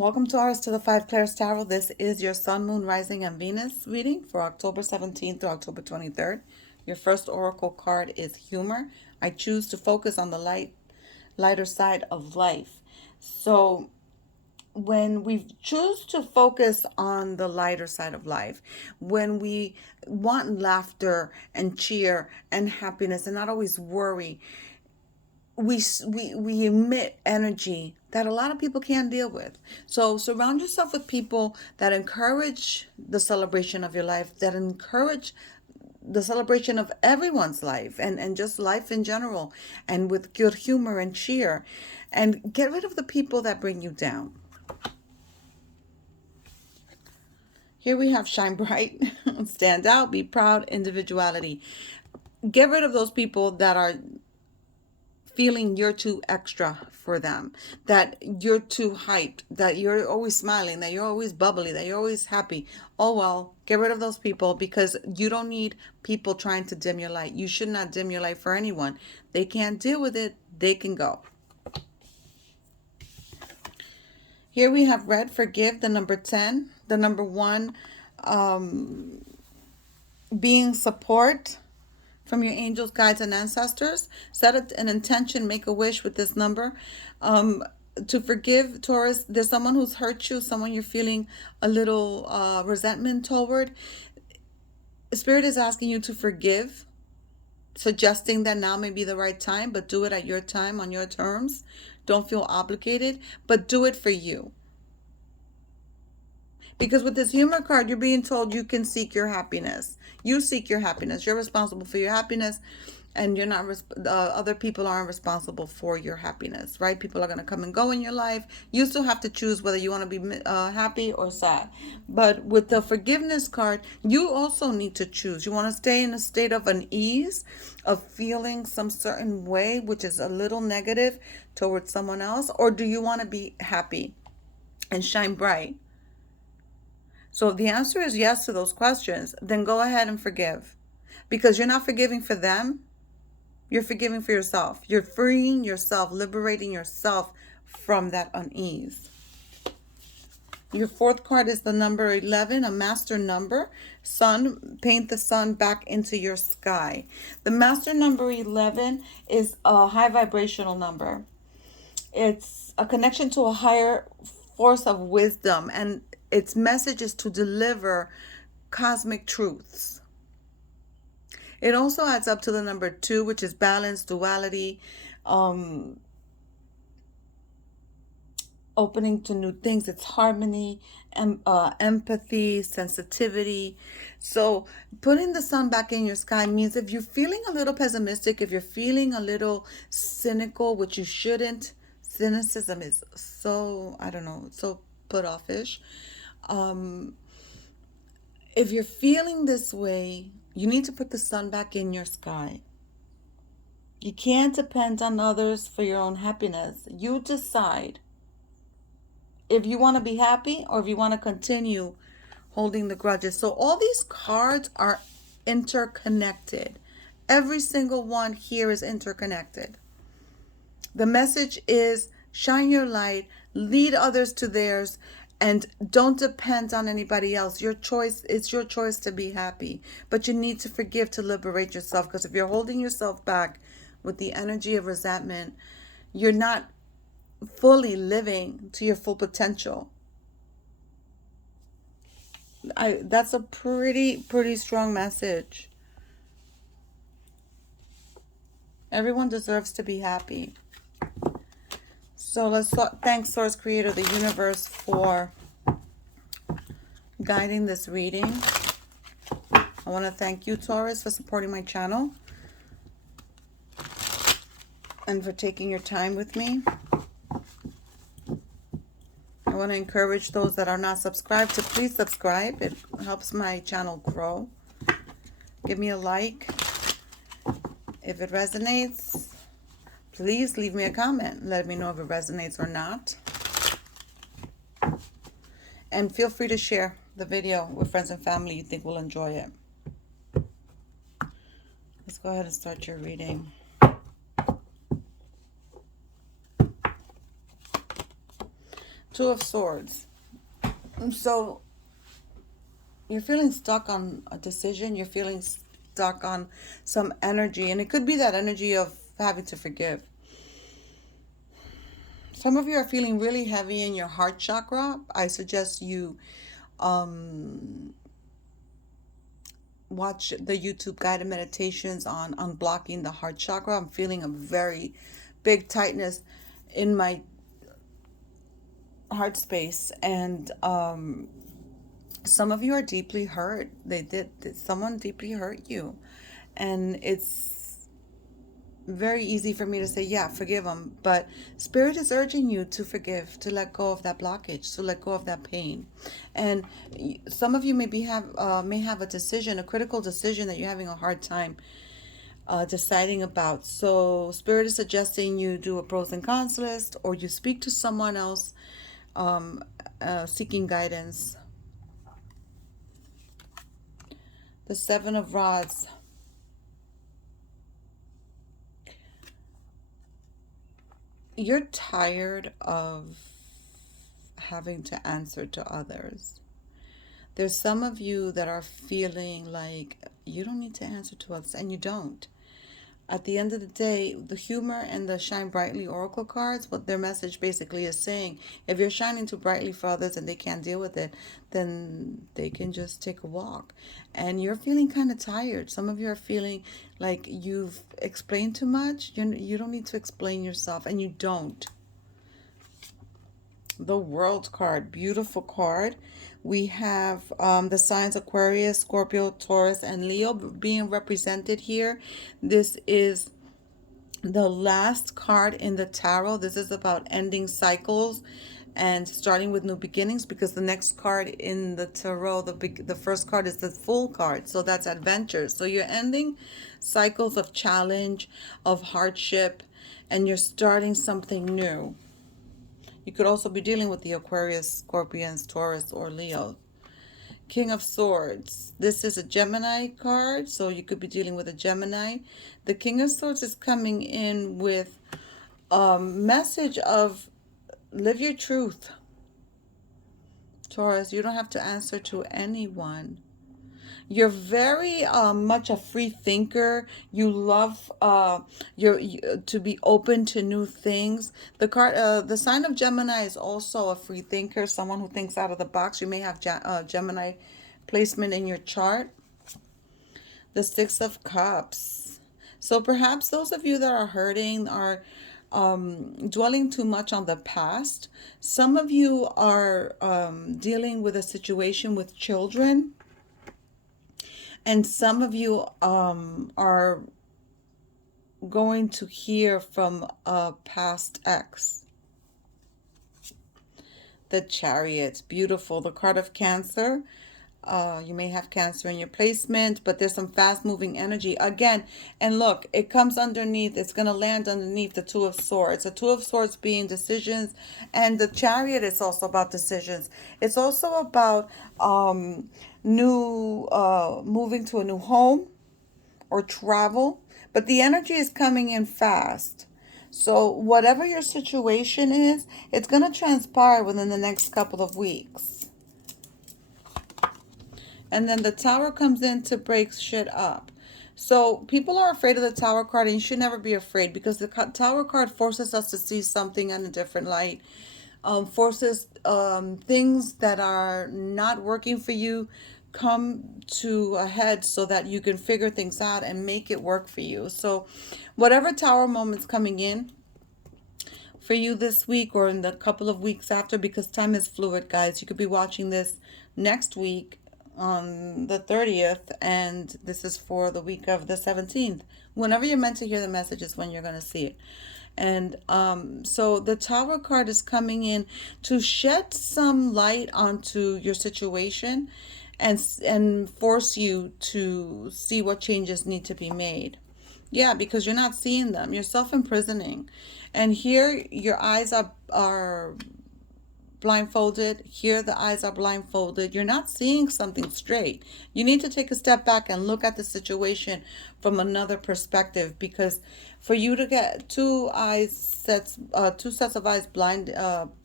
Welcome, Taurus, to the Five Clairs Tarot. This is your Sun, Moon, Rising, and Venus reading for October 17th through October 23rd. Your first oracle card is humor. I choose to focus on the lighter side of life. So when we choose to focus on the lighter side of life, when we want laughter and cheer and happiness and not always worry, we emit energy that a lot of people can't deal with. So surround yourself with people that encourage the celebration of your life, that encourage the celebration of everyone's life and just life in general, and with good humor and cheer, and get rid of the people that bring you down. Here we have shine bright, stand out, be proud, individuality. Get rid of those people that are feeling you're too extra for them, that you're too hyped, that you're always smiling, that you're always bubbly, that you're always happy. Oh well, get rid of those people, because you don't need people trying to dim your light. You should not dim your light for anyone. They can't deal with it, they can go. Here we have red, forgive, the number 10, the number 1, being support from your angels, guides, and ancestors. Set an intention, make a wish with this number. To forgive, Taurus, there's someone who's hurt you, someone you're feeling a little resentment toward. Spirit is asking you to forgive, suggesting that now may be the right time, but do it at your time, on your terms. Don't feel obligated, but do it for you. Because with this humor card, you're being told you can seek your happiness. You seek your happiness. You're responsible for your happiness, and you're not. Other people aren't responsible for your happiness, right? People are going to come and go in your life. You still have to choose whether you want to be happy or sad. But with the forgiveness card, you also need to choose. You want to stay in a state of unease, of feeling some certain way, which is a little negative towards someone else, or do you want to be happy and shine bright? So if the answer is yes to those questions, then go ahead and forgive. Because you're not forgiving for them, you're forgiving for yourself. You're freeing yourself, liberating yourself from that unease. Your fourth card is the number 11, a master number. Sun, paint the sun back into your sky. The master number 11 is a high vibrational number. It's a connection to a higher force of wisdom, and its message is to deliver cosmic truths. It also adds up to the number 2, which is balance, duality, opening to new things. It's harmony, empathy, sensitivity. So putting the sun back in your sky means if you're feeling a little pessimistic, if you're feeling a little cynical, which you shouldn't. Cynicism is so, I don't know, so put offish. If you're feeling this way, you need to put the sun back in your sky. You can't depend on others for your own happiness. You decide if you want to be happy or if you want to continue holding the grudges. So all these cards are interconnected. Every single one here is interconnected. The message is shine your light, lead others to theirs, and don't depend on anybody else. Your choice, it's your choice to be happy. But you need to forgive to liberate yourself, because if you're holding yourself back with the energy of resentment, you're not fully living to your full potential. That's a pretty strong message. Everyone deserves to be happy. So let's thank Source Creator, the universe, for guiding this reading. I want to thank you, Taurus, for supporting my channel and for taking your time with me. I want to encourage those that are not subscribed to please subscribe. It helps my channel grow. Give me a like. If it resonates, please leave me a comment. Let me know if it resonates or not. And feel free to share the video with friends and family you think will enjoy it. Let's go ahead and start your reading. Two of Swords. So you're feeling stuck on a decision. You're feeling stuck on some energy. And it could be that energy of having to forgive. Some of you are feeling really heavy in your heart chakra. I suggest you um, watch the YouTube guided meditations on unblocking the heart chakra. I'm feeling a very big tightness in my heart space, and some of you are deeply hurt. Someone deeply hurt you, and it's very easy for me to say, yeah, forgive them, but spirit is urging you to forgive, to let go of that blockage, to let go of that pain. And some of you may have a decision, a critical decision that you're having a hard time deciding about. So spirit is suggesting you do a pros and cons list, or you speak to someone else seeking guidance. The Seven of Rods. You're tired of having to answer to others. There's some of you that are feeling like you don't need to answer to others, and you don't. At the end of the day, the humor and the Shine Brightly Oracle cards, what their message basically is saying, if you're shining too brightly for others and they can't deal with it, then they can just take a walk. And you're feeling kind of tired. Some of you are feeling like you've explained too much. You don't need to explain yourself, and you don't. The World card, beautiful card. We have the signs Aquarius, Scorpio, Taurus, and Leo being represented here. This is the last card in the tarot. This is about ending cycles and starting with new beginnings, because the next card in the tarot, the first card, is the Fool card. So that's adventure. So you're ending cycles of challenge, of hardship, and you're starting something new. You could also be dealing with the Aquarius, Scorpions, Taurus, or Leo. King of Swords. This is a Gemini card, so you could be dealing with a Gemini. The King of Swords is coming in with a message of live your truth. Taurus, you don't have to answer to anyone. You're very much a free thinker. You love to be open to new things. The sign of Gemini is also a free thinker, someone who thinks out of the box. You may have Gemini placement in your chart. The Six of Cups. So perhaps those of you that are hurting are dwelling too much on the past. Some of you are dealing with a situation with children. And some of you are going to hear from a past ex. The Chariot, beautiful. The card of Cancer. You may have Cancer in your placement, but there's some fast-moving energy. Again, and look, it comes underneath. It's going to land underneath the Two of Swords. The Two of Swords being decisions, and the Chariot is also about decisions. It's also about moving to a new home or travel, but the energy is coming in fast. So whatever your situation is, it's going to transpire within the next couple of weeks. And then the Tower comes in to break shit up. So people are afraid of the Tower card, and you should never be afraid, because the Tower card forces us to see something in a different light. Forces things that are not working for you come to a head so that you can figure things out and make it work for you. So whatever Tower moment's coming in for you this week or in the couple of weeks after, because time is fluid, guys. You could be watching this next week on the 30th, and this is for the week of the 17th. Whenever you're meant to hear the message is when you're going to see it. And so the Tower card is coming in to shed some light onto your situation and force you to see what changes need to be made. Yeah, because you're not seeing them. You're self-imprisoning. And here your eyes are blindfolded. Here the eyes are blindfolded. You're not seeing something straight. You need to take a step back and look at the situation from another perspective, because for you to get two sets of eyes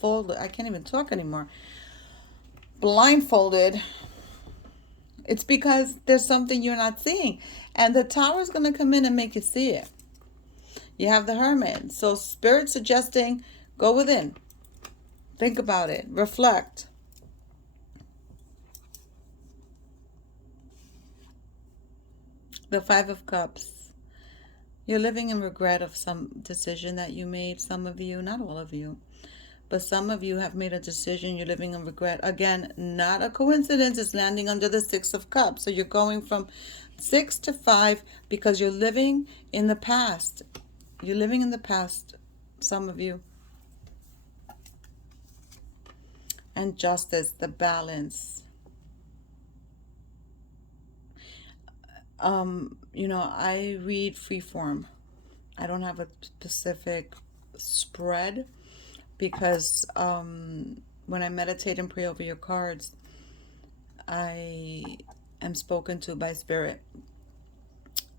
folded. I can't even talk anymore. Blindfolded. It's because there's something you're not seeing. And the Tower is going to come in and make you see it. You have the Hermit. So Spirit suggesting go within. Think about it. Reflect. The Five of Cups. You're living in regret of some decision that you made. Some of you, not all of you, but some of you have made a decision. You're living in regret. Again, not a coincidence. It's landing under the Six of Cups. So you're going from 6 to 5 because you're living in the past. You're living in the past, some of you. And Justice, the balance. I read freeform. I don't have a specific spread because when I meditate and pray over your cards, I am spoken to by Spirit.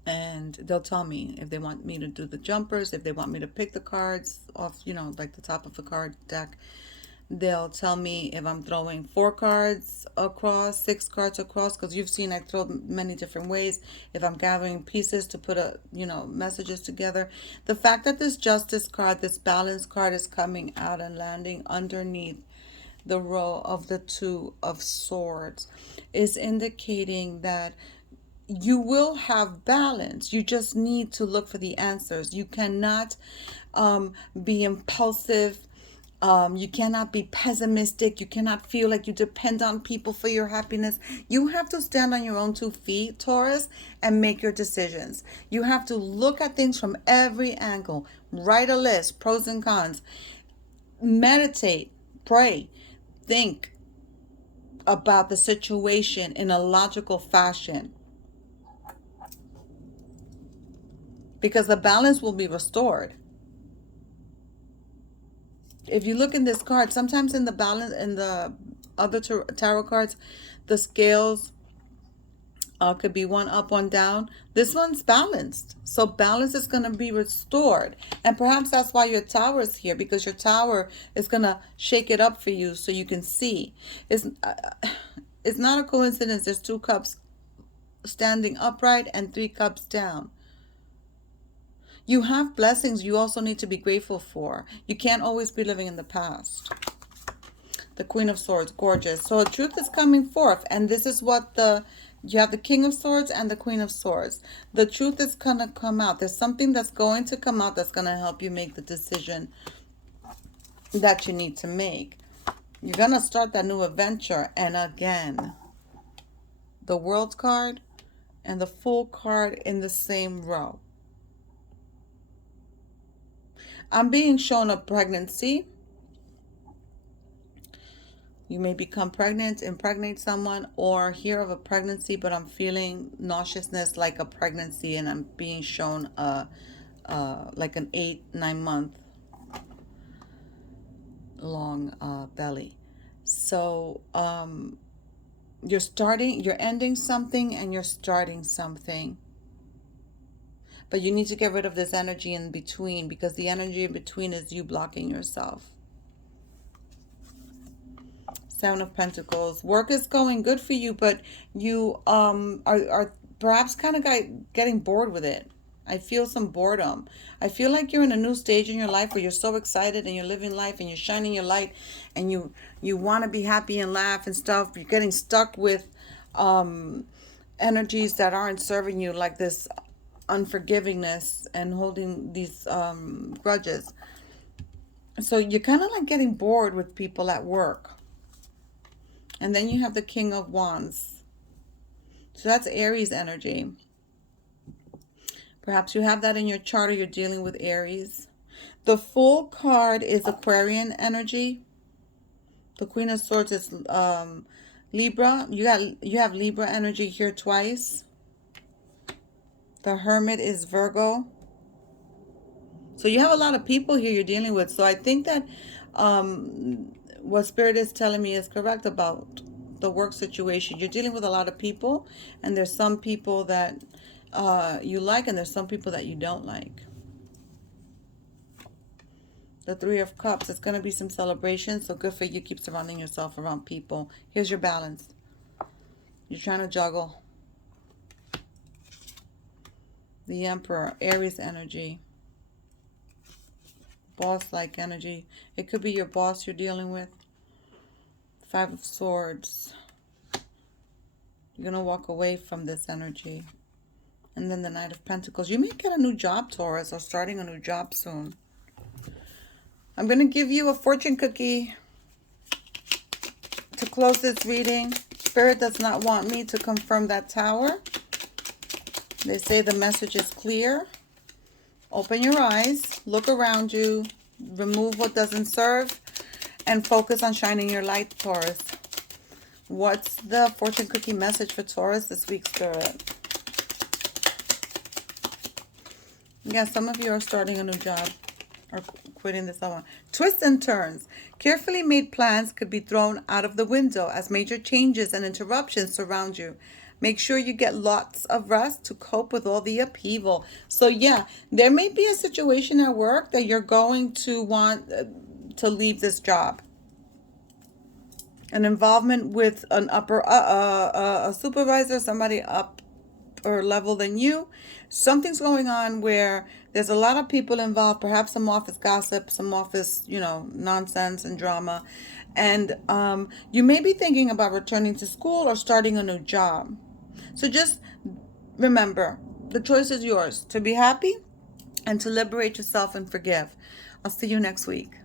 And they'll tell me if they want me to do the jumpers, if they want me to pick the cards off, like the top of the card deck. They'll tell me if I'm throwing 4 cards across, 6 cards across, because you've seen I throw many different ways. If I'm gathering pieces to put messages together. The fact that this Justice card, this Balance card is coming out and landing underneath the row of the Two of Swords is indicating that you will have balance. You just need to look for the answers. You cannot be impulsive. You cannot be pessimistic. You cannot feel like you depend on people for your happiness. You have to stand on your own 2 feet, Taurus, and make your decisions. You have to look at things from every angle. Write a list, pros and cons. Meditate, pray, think about the situation in a logical fashion. Because the balance will be restored. If you look in this card, sometimes in the balance, in the other tarot cards, the scales could be one up, one down. This one's balanced. So balance is going to be restored. And perhaps that's why your tower is here, because your tower is going to shake it up for you so you can see. It's not a coincidence. There's 2 cups standing upright and 3 cups down. You have blessings you also need to be grateful for. You can't always be living in the past. The Queen of Swords, gorgeous. So truth is coming forth. And this is what you have the King of Swords and the Queen of Swords. The truth is going to come out. There's something that's going to come out that's going to help you make the decision that you need to make. You're going to start that new adventure. And again, the World card and the Fool card in the same row. I'm being shown a pregnancy. You may become pregnant, impregnate someone, or hear of a pregnancy, but I'm feeling nauseousness like a pregnancy, and I'm being shown like an 8-9 month long belly. So you're ending something and you're starting something. But you need to get rid of this energy in between, because the energy in between is you blocking yourself. 7 of Pentacles. Work is going good for you, but you are perhaps kind of getting bored with it. I feel some boredom. I feel like you're in a new stage in your life where you're so excited and you're living life and you're shining your light and you want to be happy and laugh and stuff. You're getting stuck with energies that aren't serving you, like this unforgivingness and holding these grudges. So you're kind of like getting bored with people at work. And then you have the King of Wands. So that's Aries energy. Perhaps you have that in your chart, or you're dealing with Aries. The Fool card is Aquarian energy. The Queen of Swords is Libra. You have Libra energy here twice. The Hermit is Virgo. So you have a lot of people here you're dealing with. So I think that what Spirit is telling me is correct about the work situation. You're dealing with a lot of people, and there's some people that you like, and there's some people that you don't like. The Three of Cups. It's going to be some celebration. So good for you. Keep surrounding yourself around people. Here's your balance. You're trying to juggle. The Emperor. Aries energy. Boss-like energy. It could be your boss you're dealing with. Five of Swords. You're going to walk away from this energy. And then the Knight of Pentacles. You may get a new job, Taurus, or starting a new job soon. I'm going to give you a fortune cookie to close this reading. Spirit does not want me to confirm that Tower. They say the message is clear. Open your eyes. Look around you. Remove what doesn't serve. And focus on shining your light, Taurus. What's the fortune cookie message for Taurus this week, Spirit? Yeah, some of you are starting a new job or quitting this other one. Twists and turns. Carefully made plans could be thrown out of the window as major changes and interruptions surround you. Make sure you get lots of rest to cope with all the upheaval. So yeah, there may be a situation at work that you're going to want to leave this job. An involvement with an a supervisor, somebody up or level than you. Something's going on where there's a lot of people involved, perhaps some office gossip, some office, nonsense and drama. And you may be thinking about returning to school or starting a new job. So just remember, the choice is yours to be happy and to liberate yourself and forgive. I'll see you next week.